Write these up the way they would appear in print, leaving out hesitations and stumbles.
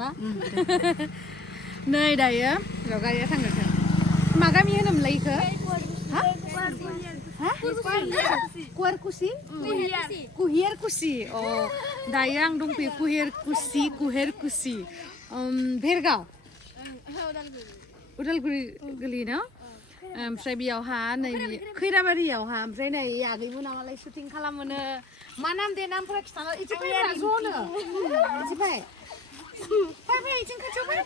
ना नै दायो गारिया थांगोन मा गामि होनोमोनलाय इखो हा कुवारकुसि कुहियारकुसि अ दायो आं दंफैयो कुहियारकुसि भेरगाव उदालगुरि गोलैयो ना ओमफ्राय बेयावहा नै खैराबारियावहा ओमफ्राय नै आगैमोना मालाय शुटिं खालामोनो मा नाम दे नामफोरा खिथानो इदि फैब्रा ज'नो इदि फै फै इथिं खाथियाव फै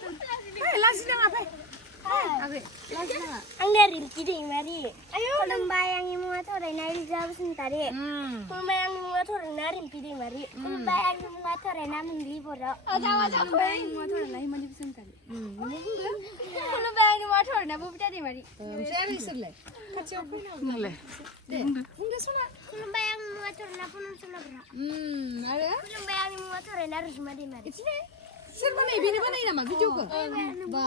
लाजिनाङा फै आगै लाजिनाङा आंनिया रिंकि दैमारि खुलुमबाय आंनि मुङा थरायनाय रिजा बसुमतारी खुलुमबाय आंनि मुङा थरायना रिंकि दैमारि खुलुमबाय आंनि मुङा थरायना मंग्लि बर' खुलुमबाय आंनि मुङा थरायना हिमालि बसुमतारी खुलुमबाय आंनि मुङा थरायना बबिता दैमारि ओमफ्राय आरो इसोरलाय खाथियाव फैनांगौ नोंलाय दे बुंदो सना खुलुमबाय आंनि मुङा थरायना पुनम सलाग्रा आरो खुलुमबाय आंनि मुङा थरायना रुजुमा दैमारि सोर बानायो बेनो बानायो नामा भिडिअखौ बा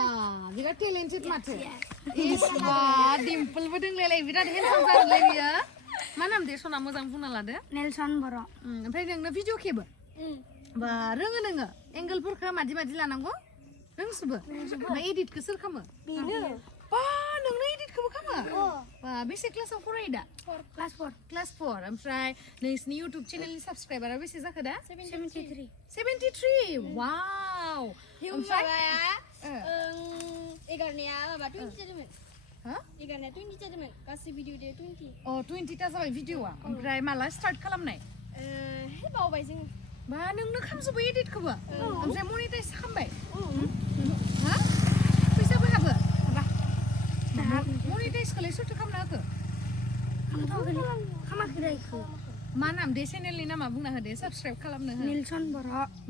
बिराद टेलेन्टेड माथो इस्बा डिम्पलबो दोंलायलाय बिराद हेन्डसाम जादोंलाय बियो मा नाम दे सना मोजां बुंना लादो नेलसन बर' ओमफ्राय नोंनो भिडिअ खेबो बा रोङो नोङो एंगोलफोरखौ मादि लानांगौ रोंजोबो ओमफ्राय एडिटखौ सोर खालामो बेनो बा नोंनो एडिटखौबो खालामो बा बेसे क्लासाव फरायो दा क्लास 4 ओमफ्राय नोंसिनि इउटुब चेनेलनि साबस्क्राइबारा बेसे जाखो दा 73 वाव ओमफ्राय एगारनाया माबा 20 जादोंमोन हा एगारनाया 20 जादोंमोन गासै भिडिअ दे 20 अ 20 ता जाबाय भिडिअआ ओमफ्राय माला स्टार्ट खालामनाय बावबाय जों बा नोंनो खालामजोबो एडिटखौबो ओमफ्राय मनिटाइज खालामबाय हा फैसाबो हाबो मनिटाइजखौलाय सोरथो खालामना होखो खामाखै मा नाम दे चेनेलनि नामा बुंना होदे साबस्क्राइब खालामनो हो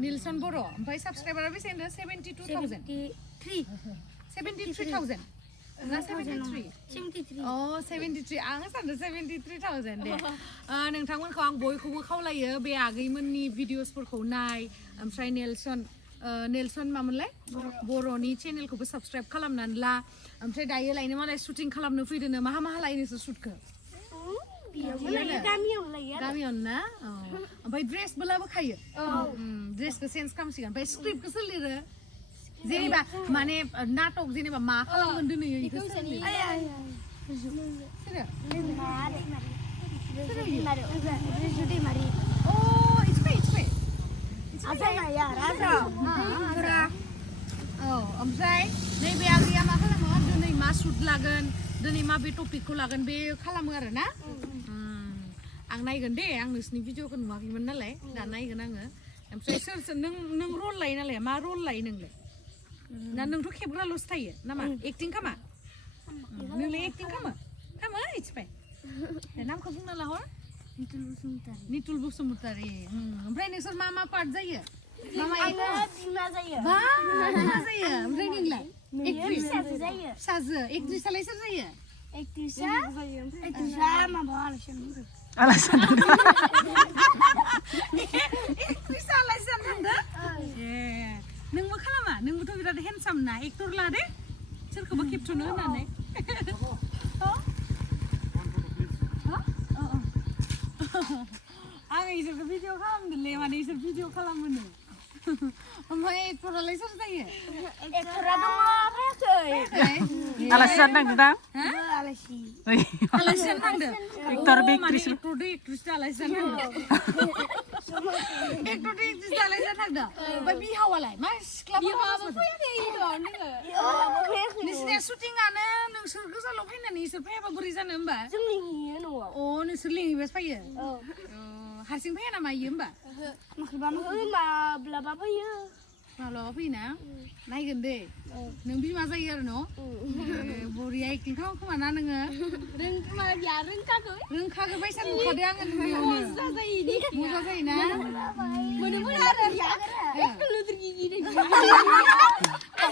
नेलसन बर' ओमफ्राय साबस्क्राइबारा बेसे होनदो 72,000 73,000 ना 73 अ 73 आं सानदों 73,000 दे नोंथांमोनखौ आं बयखौबो खावलायो बे आगैमोननि भिडिअसफोरखौ नाय ओमफ्राय नेलसन मामोनलाय बर'नि चेनेलखौबो साबस्क्राइब खालामनानै ला ओमफ्राय दायो लायनो मालाय शुटिं खालामनो फैदोनो माहा लायो नोंसोर शुटखौ गामियावनो ना ओमफ्राय ड्रेसबो लाबोखायो ड्रेसखौ चेन्ज खालामसिगोन ओमफ्राय स्क्रिप्टखौ सोर लिरो जेनेबा माने नाटक जेनेबा मा खालामगोन दिनै इखौ सोर लिरो ओमफ्राय नैबे आगैया मा खालामो दिनै मा शुट लागोन दिनै माबे टपिकखौ लागोन बे खालामो आरो ना आं नायगोन दे आं नोंसिनि भिडिअखौ नुवाखैमोन नालाय दा नायगोन आङो ओमफ्राय सोर नों रल लायो नालाय मा रल लायो नोंलाय ना नोंथ' खेबग्राल'सो थायो नामा एक्टिं खामा नोंलाय एक्टिं खामो इथिबाय नामखौ बुंना लाहर नितुल बसुमतारी ओमफ्राय नोंसोर मा पार्ट जायो बिमा जायो ओमफ्राय नोंलाय फिसाजो एक्ट्रिसालाय सोर जायो एक्ट्रिसा माबा आलासियानो थांदो नोंबो खालामा नोंबोथ' बिराद हेन्डसाम ना एक्टर लादे सोरखौबा खेबथ'नो होननानै आं इसोरखौ भिडिअ खालामदोंलै माने इसोर भिडिअ खालामोनो ओमफ्राय एक्टरालाय सोर जायो एक्टरा दङ फैयाखै आलासि जानो थांदों दा आलासि जानो थांदों एक्टर बे एक्ट्रिस आलासि जानो थांदों ओमफ्राय बिहावालाय मा सिख्लाफोर फैयाखै नोंसिनिया शुटिंआनो नोंसोर गोजानाव फैनानै इसोर फैयाबा बोरै जानो होमबा जों लिंहैयो न'आव नोंसोर लिंहैबासो फैयो हारसिं फैया नामा इयो होमबा माब्लाबा फैयो फैयोना नायगोन दे नों बिमा जायो आरो न' बरिया एक्टिं खालामो खोमा ना नोङो रोंखागो बायसा नुखादो आङो मोजां जायोना आं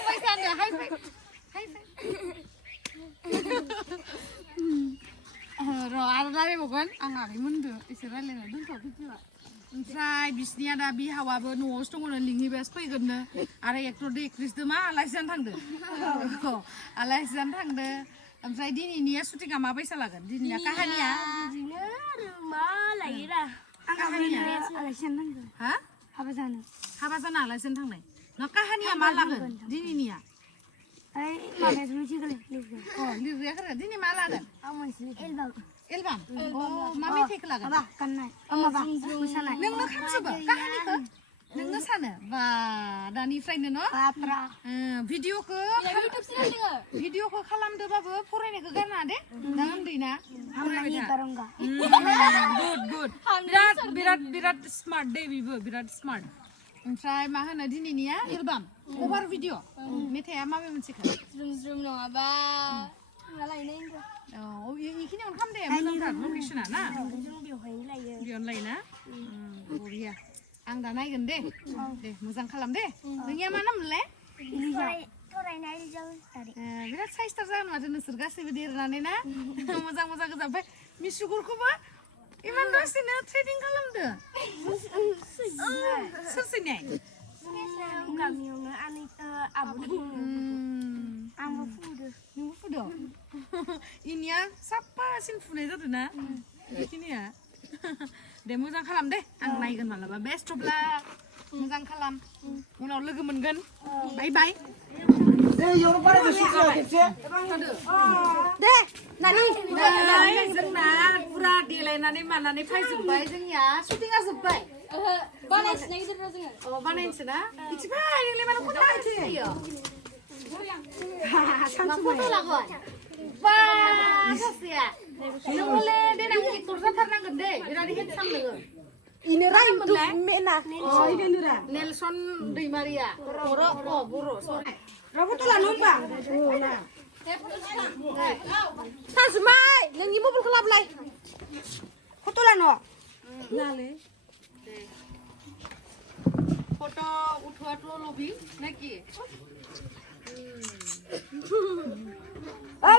बायसा होनदो हाय फै र' आरो रायलायबावगोन आं आगैमोनदो एसे रायलायना दोनथ' भिडिअआ ओमफ्राय बिसनिया दा बिहावाबो न'आवसो दङ लिंहैबासो फैगोननो आरो एक्टरदो एक्ट्रिसदो मा आलासि जानो थांदो आलासि जानो थांदो ओमफ्राय दिनैनिया शुटिंआ मा बायसा लागोन दिनैनिया काहानिया बिदिनो आरो मा लायोरा काहानिया आलासि जानो थांदों हा हाबा जानो आलासि जानो थांनाय ना काहानिया मा लागोन दिनैनिया ओइ माबाया मिथिगोन लिरगोन लिरग्राया खरो दिनै मा लागोन आं मोनसे एलबाम एलबाम मा मेथाइखौ लागोन माबा गाननाय माबा मोसानाय नोंनो खामजोबो काहानिखौ नोंनो सानो बा दानिफ्रायनो न' बाप्रा भिडिअखौ खालामदोबाबो फरायनायखौ गारनाङा दे दा उन्दैना हामनाय गारंगा गुड बिराद स्मार्ट दे बिबो बिराद स्मार्ट ओमफ्राय मा होनो दिनैनिया एलबाम कभार भिडिअ मेथाइआ माबे मोनसेखौ ज्रुम नङाबा लायनाय इखिनियावनो खालाम दे मोजांथार लकेसना ना बेवहायनो लायो बेयावनो लायोना बरिया आं दा नायगोन दे मोजां खालाम दे नोंनिया मा नाममोनलाय फरायनाय रिजाल्ट बिराद साइसथार जागोन माथो नोंसोर गासैबो देरनानै ना मोजां गोजा ओमफ्राय मिसुगुरखौबो इमान दसेनो थ्रेडिं खालामदो सोर सिनाय गामियावनो आबो आंबो फुदो नोंबो फुदो इनिया साफासिन फुनाय जादों ना बेखिनिया दे मोजां खालाम दे आं नायगोन मालाबा बेस्ट अफ लाक मोजां खालाम उनाव लोगो मोनगोन बाय बाय दे नानि जोंना पुरा देलायनानै मानानै फैजोब्बाय जोंनिया शुटिंआ जोब्बाय बानायसिनाय गिदिर जोङो बानायनोसै ना इथिबाय नोंलाय मानो फट' लागायथियो फट' लागोन बा सासेया नोंले देनां एक्टर जाथारनांगोन दे बिराद हेन्डसाम नोङो नेलसन दैमारिया बर' फट' लानो होमबा सानजुमाय नोंनि मबाइलखौ लाबोलाय फट' लानो फट' उठवाथ' लबि नाকি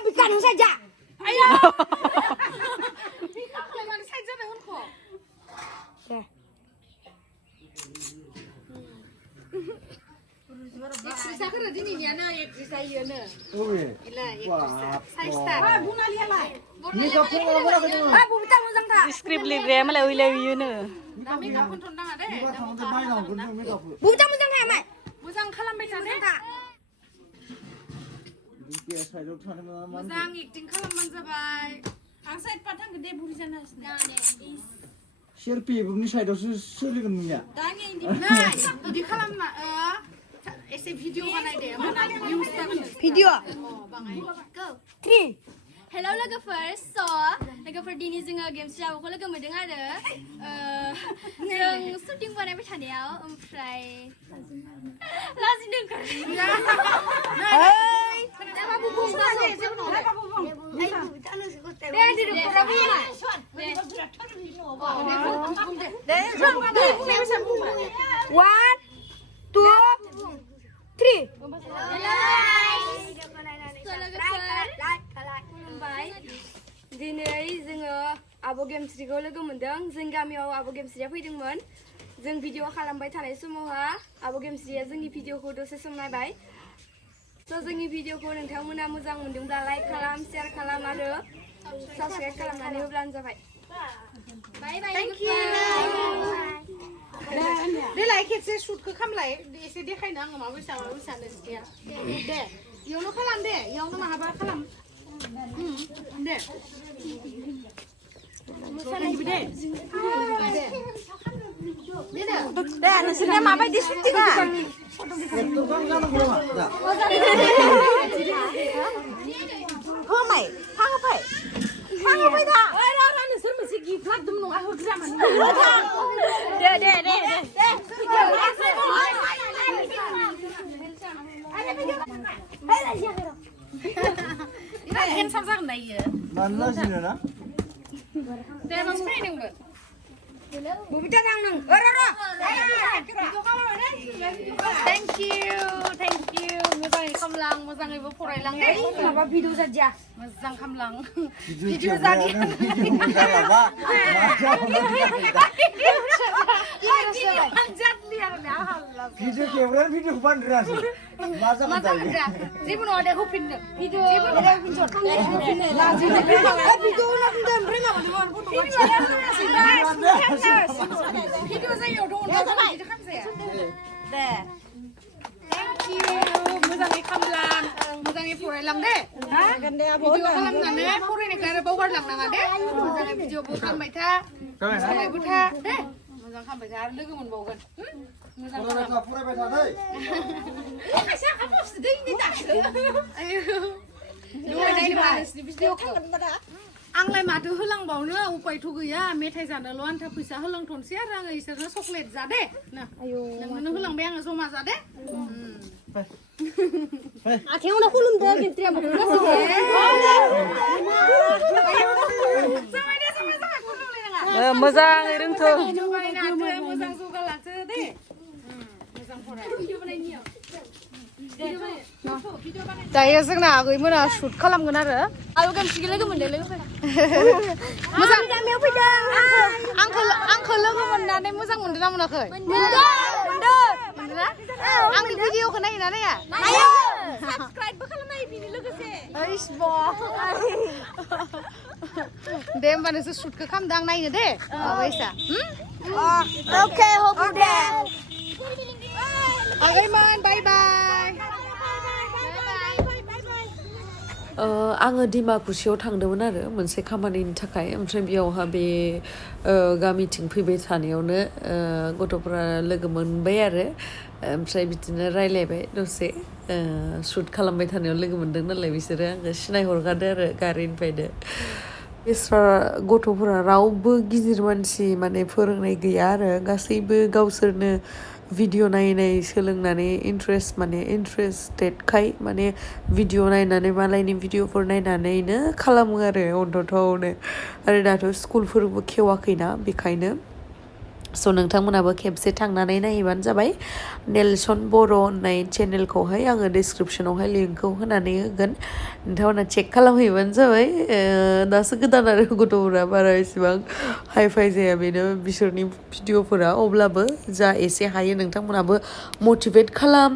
बिखानो साइजा आया बिखाखौलाय मानो साइड जानो होनखो एक्ट्रेसा खरो दिनैनियानो एक्ट्रेसा इयोनो इलाय एक्ट्रेसा साइस्टार बुनालियालाय बबिता मोजांथा स्क्रिप्ट लिरग्राया मालाय ओइलाय बियोनो दा मेकआप खनथ'नो नाङा दे बबिता मोजांथा आमाय मोजां खालामबाय था दे मोजां एक्टिं खालामबानो जाबाय आं साइड पार्ट थांगोन दे बुरि जानो हासिगोन सेल्फि बुकनि साइडआवसो सोलिगोन नोंनिया नै बिदि खालामना एसे भिडिअ बानाय दे होमबाना भिउस जागोन भिडिअ बाङाय Go. 3 हेलौ लोगोफोर लोगोफोर दिनै जोङो गेमस्रि आब'खौ लोगो मोनदों आरो जों शुटिं बानायबाय थानायाव ओमफ्राय लाजिनो दिनै जोङो आब' गेमस्रिखौ लोगो मोनदों जों गामियाव आब' गेमस्रिया फैदोंमोन जों भिडिअ खालामबाय थानाय समावहा आब' गेमस्रिया जोंनि भिडिअखौ दसे सम नायबाय स' जोंनि भिडिअखौ नोंथांमोना मोजां मोनदोंब्ला लाइक खालाम शेयार खालाम आरो साबस्क्राइब खालामनानै होब्लानो जाबाय बाय बाय थेंक इउ देलाय खेबसे शुटखौ खामलाय एसे देखायनो आङो माबायसा नोंसिनिया दे इयावनो खालाम दे इयावनो माहाबा खालाम दे दे नोंसोरनिया माबायदि शुटिंआ होमाय थाङोफाय थाङोफाय दा ओइ र नोंसोर मोनसे गिफ्ट लाबोदोंमोन नङा होग्रामोन दे हेन्डसाम जागोन ना इयो मानो लाजिनो ना दे मास फैदोंबो बबिता थां नों थेंक इउ मोजाङै खामलां मोजाङैबो फरायलां दे माबा भिडिअ जादिया मोजां खामलां भिडिअ जादिया जायाबा भिडिअ खेबग्रा भिडिअखौ बाननो रोङासै मा जागोन दायो जेबो नङा दे होफिननो भिडिअ भिडिअ जायो दङ दे फरायलां दे भिडिअ खालामनानै फरायनायखौ आरो बावगारलांनाङा दे मोजाङै भिडिअबो खालामबाय था मोसाबायबो था दे मोजां खालामबाय था आरो लोगो मोनबावगोन मोजां खालाम फरायबाय था दै खायसे आखाफोरसो दैनि दासो आयौ दहाय नायदों नोंसिनि भिडिअखौ आंलाय माथो होलांबावनो उपायथ' गैया मेथाइ जानोल' आन्था फैसा होलांथ'नोसै आरो आङो इसोरनो चक्लेट जा दे नोंनो होलांबाय आङो जमा जा दे आथिङावनो खुलुमदो गेमस्रिया मोखां मोजाङै रोंथो मोजां जौगालांथो दे मोजां फराय दायो जोंना आगैमोना शुट खालामगोन आरो गेमस्रि लोगो मोनदों लोगोफोर मोजां गामियाव फैदों आंखौ लोगो मोननानै मोजां मोनदों ना मोनाखै मोनदों आंनि भिडिअखौ नायोना नाया नायो साबस्क्राइबबो खालामनाय बिनि लोगोसे दे होमबा नोंसोर शुटखौ खालामदो आं नायनो दे माबायसा अके होप दे आगैमोन बाय बाय आङो डिमाकुसियाव थांदोंमोन आरो मोनसे खामानिनि थाखाय ओमफ्राय बेयावहा बे गामिथिं फैबाय थानायावनो गथ'फोरा लोगो मोनबाय आरो ओमफ्राय बिदिनो रायलायबाय दसे शुट खालामबाय थानायाव लोगो मोनदों नालाय बिसोरो आंखौ सिनायहरगारदो आरो गारिनिफ्रायनो बिस्रा गथ'फोरा रावबो गिदिर मानसि माने फोरोंनाय गैया आरो गासैबो गावसोरनो भिडिअ नायै सोलोंनानै इन्ट्रेस्टेडखाय माने भिडिअ नायनानै मालायनि भिडिअफोर नायनानैनो खालामो आरो अन्थ'थ'नो आरो दाथ' स्कुलफोरबो खेवाखैना बेखायनो स' नोंथांमोनाबो खेबसे थांनानै नायहैबानो जाबाय नेलसन बर' होननाय चेनेलखौहाय आङो डिसक्रिपसनावहाय लिंकखौ होनानै होगोन नोंथांमोना चेक खालामहैबानो जाबाय दासो गोदान आरो गथ'फोरा बारा इसेबां हाइफाइ जाया बेनो बिसोरनि भिडिअफोरा अब्लाबो जा एसे हायो नोंथांमोनाबो मटिभेट खालाम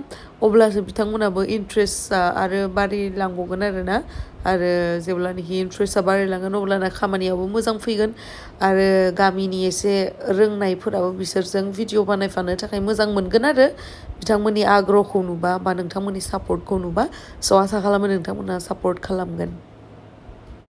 अब्लासो बिथांमोनाबो इन्ट्रेस्टआ आरो बारायलांबावगोन आरोना आरो जेब्लानाखि इन्ट्रेस्टआ बारायलांगोन अब्लाना खामानियावबो मोजां फैगोन आरो गामिनि एसे रोंनायफोराबो बिसोरजों भिडिअ बानायफानो थाखाय मोजां मोनगोन आरो बिथांमोननि आग्रहखौ नुबा बा नोंथांमोननि सापर्टखौ नुबा स' आसा खालामो नोंथांमोना सापर्ट खालामगोन